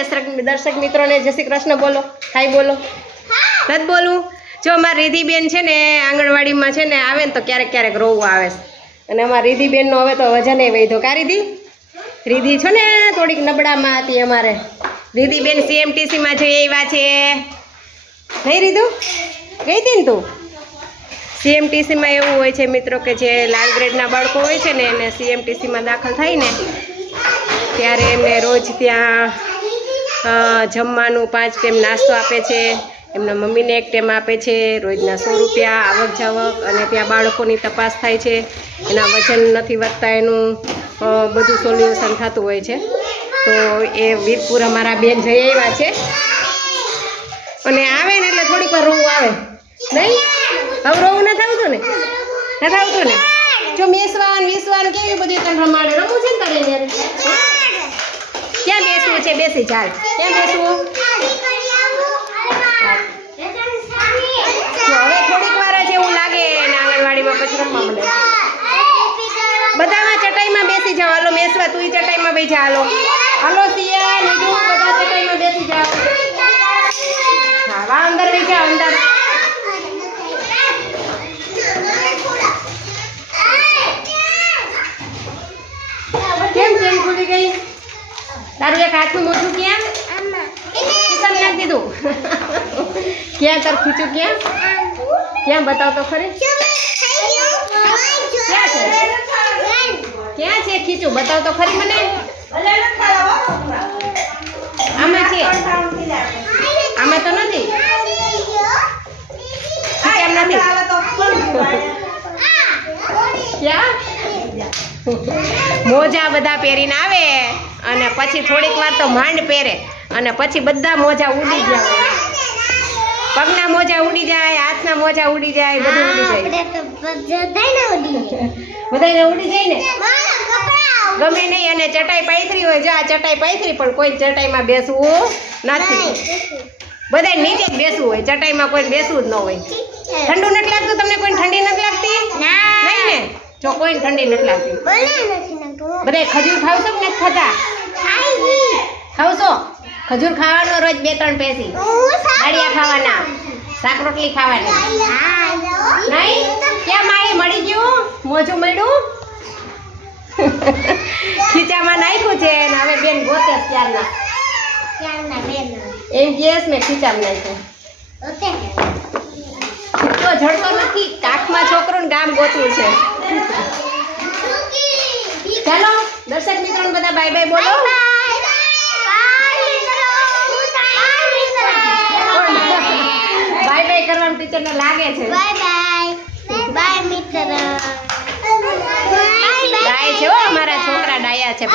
દર્શક મિત્રોને જય શ્રી કૃષ્ણ બોલો. હાય બોલો. નથી બોલવું? જો અમારી રીધિબેન છે ને આંગણવાડીમાં છે ને આવે ને તો ક્યારેક રોવું આવે છે. અને અમારી રીધિબેનનો હવે તો વજન વધ્યો. કા રીધિ છો ને થોડીક નબળામાં હતી અમારે. રીધિબેન CMTCમાં જઈ આવ્યા છે. નહીં રીધુ? ગઈ હતી ને તું? CMTCમાં એવું હોય છે મિત્રો કે જે લાલ ગ્રેડના બાળકો હોય છે ને એને CMTCમાં દાખલ થાય ને ત્યારે એમને રોજ ત્યાં જમવાનું 5 ટાઈમ નાસ્તો આપે છે. એમના મમ્મીને 1 ટાઈમ આપે છે. રોજના 100 રૂપિયા આવક જાવક. અને ત્યાં બાળકોની તપાસ થાય છે. એના વજન નથી વધતા એનું બધું સોલ્યુશન થતું હોય છે. તો એ વીરપુર અમારા બેન જઈ આવ્યા છે. અને આવે ને એટલે થોડીક વાર રોવું આવે. નહીં? હવે રોવું નથી આવતું ને? નથી આવતું ને? જો મેસવાન વિસવાન કેવી બધી તને રમાડે. રમવું છે ને તારે યાર? ક્યાં બેસવું છે? બેસી ચાલ. ક્યાં બેસવું? હવે થોડીક વાર જ એવું લાગે ને આંગણવાડીમાં પછી રમવા મળે. બધામાં ચટાઈમાં બેસી જાઓ. હાલો મેસવા તું ચટાઈમાં બેસી જા. હાલો સિયા નીકળો બધા ચટાઈમાં બેસી જાઓ. હા વા અંદર બેસી જાઓ અંદર. કેમ ચેન ખુલી ગઈ? તારું એક હાથનું મોઢું ક્યાં? કિશન નાખી દીધું. ક્યાં તાર ખીચું ક્યાં? ક્યાં બતાવ તો ખરી? ક્યાં છે? ક્યાં છે ખીચું? બતાવ તો ખરી મને. આમાં છે? આમાં તો નથી. કેમ નથી? ક્યાં? મોજા બધા પહેરીને આવે અને પછી થોડીક વાર તો માંડ પહેરે અને પછી બધા મોજા ઉડી જાય. પગના મોજા ઉડી જાય, હાથના મોજા ઉડી જાય, બધું ઉડી જાય. બધાને ઉડી જાય ને? ગમે નહીં. અને ચટાઈ પાથરી હોય. જો આ ચટાઈ પાથરી પણ કોઈ ચટાઈમાં બેસવું નથી. બધાય નીચે જ બેસવું હોય. ચટાઈમાં કોઈ બેસવું જ ન હોય. ઠંડુ નથી લાગતું તમને? કોઈ ઠંડી નથી લાગતી? નહીં ને? જો કોઈ ઠંડી નથી લાગતી. બધા ખજૂર ખાવશો કે નથી ખાતા? ખાવશો? ખજૂર ખાવાનો રોજ 2-3 પેસી. દાળિયા ખાવાના, શાક રોટલી ખાવાની. નહીં? કેમ માએ મળી ગયું? મોજું મળ્યું? ખીચામાં નાખ્યું છે ને હવે બેન ગોતે ત્યારના. એમ કેસ મેં ખીચામાં નાખ્યું. તો જડતો નથી. કાખમાં છોકરો ને ગામ ગોતવું છે. ચાલો દર્શક મિત્રો બધા બાય બાય બોલો. બાય બાય કરવાનું ટીચર ને લાગે છે. બાય મિત્ર. ડાય છે હો અમારા છોકરા ડાયા છે.